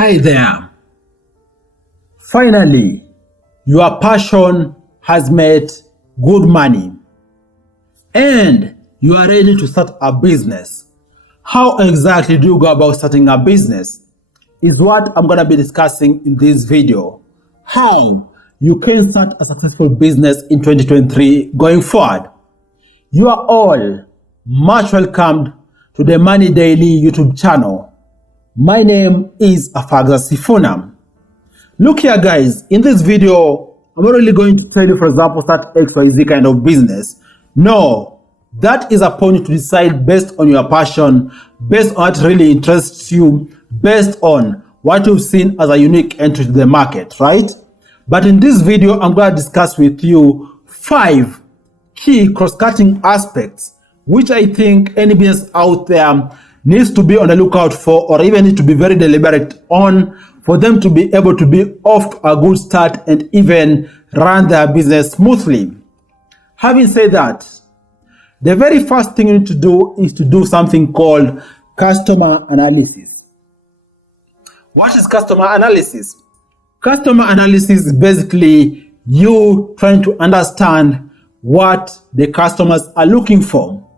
Hi there. Finally, your passion has made good money and you are ready to start a business. How exactly do you go about starting a business? Is what I'm going to be discussing in this video. How you can start a successful business in 2023 going forward. You are all much welcomed to the Money Daily YouTube channel. My name is Afagza Sifuna. Look here guys, in this video, I'm not really going to tell you, for example, start XYZ kind of business. No, that is upon you to decide based on your passion, based on what really interests you, based on what you've seen as a unique entry to the market, right? But in this video, I'm going to discuss with you 5 key cross-cutting aspects which I think any business out there needs to be on the lookout for, or even need to be very deliberate on, for them to be able to be off to a good start and even run their business smoothly. Having said that, the very first thing you need to do is to do something called customer analysis. What is customer analysis? Customer analysis is basically you trying to understand what the customers are looking for.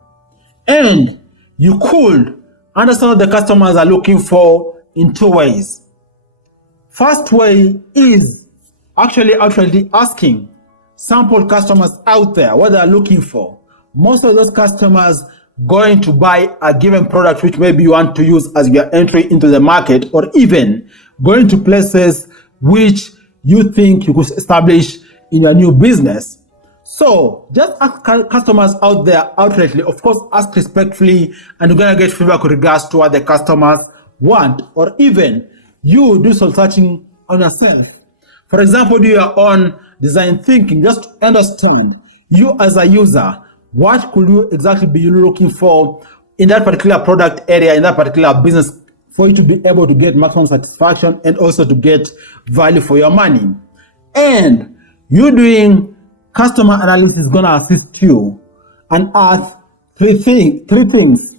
And you could understand what the customers are looking for in 2 ways. First way is actually outrightly asking sample customers out there what they are looking for. Most of those customers going to buy a given product which maybe you want to use as your entry into the market, or even going to places which you think you could establish in your new business. So just ask customers out there outrightly. Of course, ask respectfully, and you're gonna get feedback with regards to what the customers want, or even you do some searching on yourself. For example, do your own design thinking, just to understand you as a user, what could you exactly be looking for in that particular product area, in that particular business, for you to be able to get maximum satisfaction and also to get value for your money. And you doing customer analysis is going to assist you and ask three things.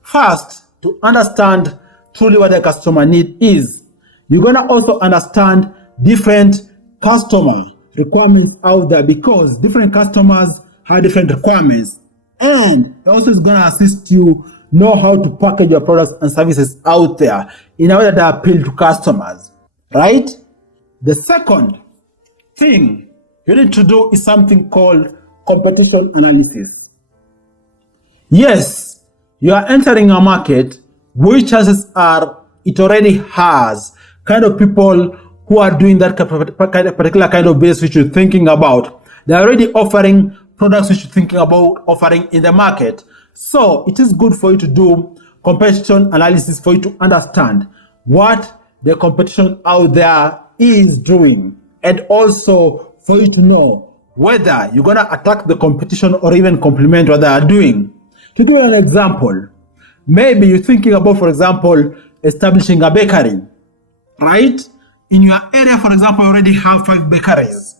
First, to understand truly what the customer need is. You're going to also understand different customer requirements out there, because different customers have different requirements. And it also is going to assist you know how to package your products and services out there in a way that appeal to customers, right? The second thing you need to do is something called competition analysis. Yes, you are entering a market which chances are it already has kind of people who are doing that particular kind of business which you're thinking about. They're already offering products which you're thinking about offering in the market. So it is good for you to do competition analysis, for you to understand what the competition out there is doing, and also for you to know whether you're going to attack the competition or even complement what they are doing. To give an example, maybe you're thinking about, for example, establishing a bakery, right? In your area, for example, you already have 5 bakeries.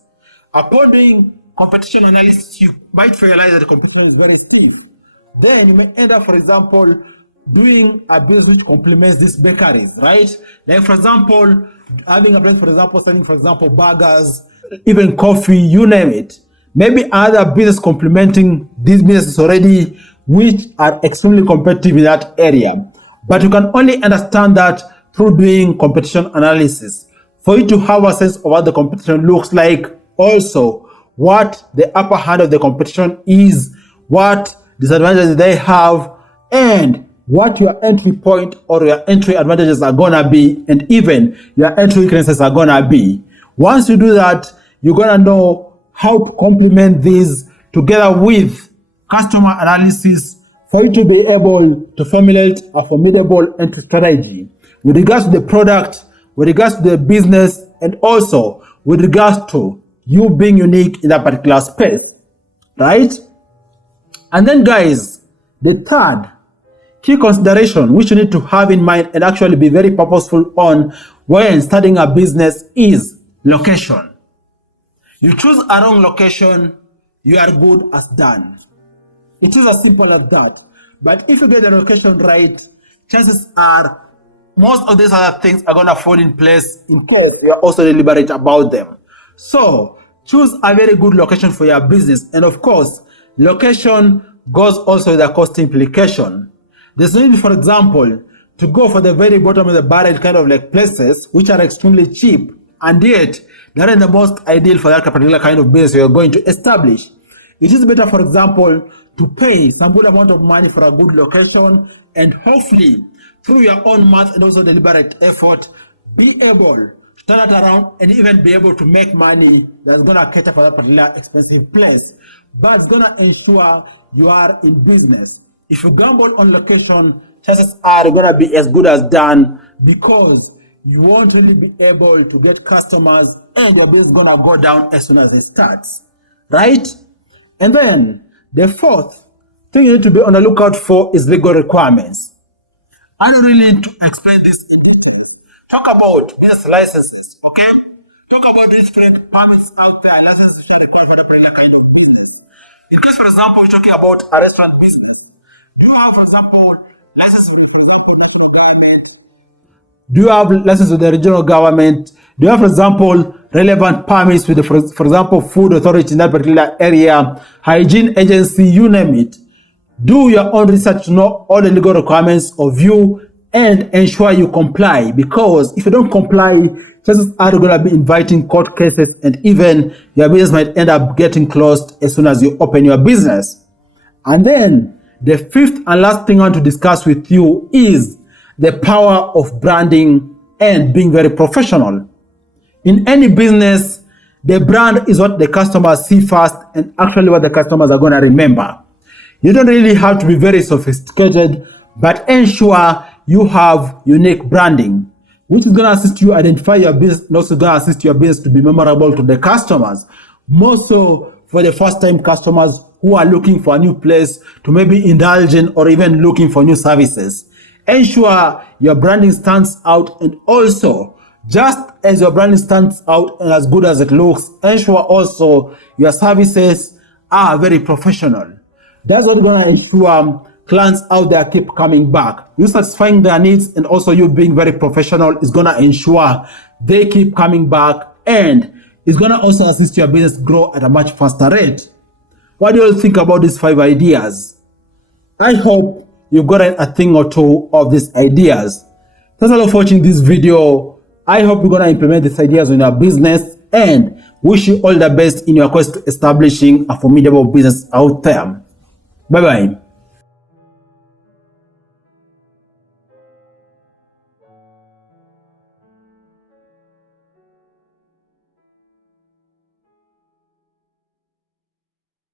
Upon doing competition analysis, you might realize that the competition is very steep. Then you may end up, for example, doing a business which complements these bakeries, right? Like, for example, having a place, for example, selling, for example, burgers, even coffee, you name it. Maybe other business complementing these businesses already, which are extremely competitive in that area. But you can only understand that through doing competition analysis, for you to have a sense of what the competition looks like, also what the upper hand of the competition is, what disadvantages they have, and what your entry point or your entry advantages are gonna be, and even your entry weaknesses are gonna be. Once you do that, you're gonna know how to complement these together with customer analysis for you to be able to formulate a formidable entry strategy with regards to the product, with regards to the business, and also with regards to you being unique in that particular space, right? And then guys, the third key consideration which you need to have in mind and actually be very purposeful on when starting a business is location. You choose a wrong location, you are good as done. It is as simple as that. But if you get the location right, chances are most of these other things are going to fall in place in case you're also deliberate about them. So choose a very good location for your business. And of course, location goes also with a cost implication. There's no need, for example, to go for the very bottom of the barrel kind of like places which are extremely cheap, and yet that is the most ideal for that particular kind of business you're going to establish. It is better, for example, to pay some good amount of money for a good location, and hopefully through your own math and also deliberate effort, be able to turn it around and even be able to make money that's going to cater for that particular expensive place. But it's going to ensure you are in business. If you gamble on location, chances are going to be as good as done, because you won't really be able to get customers and your business is going to go down as soon as it starts, right? And then the fourth thing you need to be on the lookout for is legal requirements. I don't really need to explain this. Talk about business licenses, okay? Talk about different permits out there, licenses. In case, for example, we're talking about a restaurant business, do you have, for example, license? Do you have license with the regional government? Do you have, for example, relevant permits with the, for example, food authority in that particular area, hygiene agency, you name it? Do your own research to know all the legal requirements of you and ensure you comply, because if you don't comply, chances are going to be inviting court cases, and even your business might end up getting closed as soon as you open your business. And then the fifth and last thing I want to discuss with you is the power of branding and being very professional. In any business, the brand is what the customers see first, and actually what the customers are going to remember. You don't really have to be very sophisticated, but ensure you have unique branding, which is going to assist you identify your business, and also going to assist your business to be memorable to the customers. More so for the first-time customers who are looking for a new place to maybe indulge in, or even looking for new services. Ensure your branding stands out, and also, just as your branding stands out and as good as it looks, ensure also your services are very professional. That's what's going to ensure clients out there keep coming back. You satisfying their needs and also you being very professional is going to ensure they keep coming back, and it's going to also assist your business grow at a much faster rate. What do you all think about these 5 ideas? I hope you've gotten a thing or two of these ideas. Thanks a lot for watching this video. I hope you're going to implement these ideas in your business, and wish you all the best in your quest to establishing a formidable business out there. Bye-bye.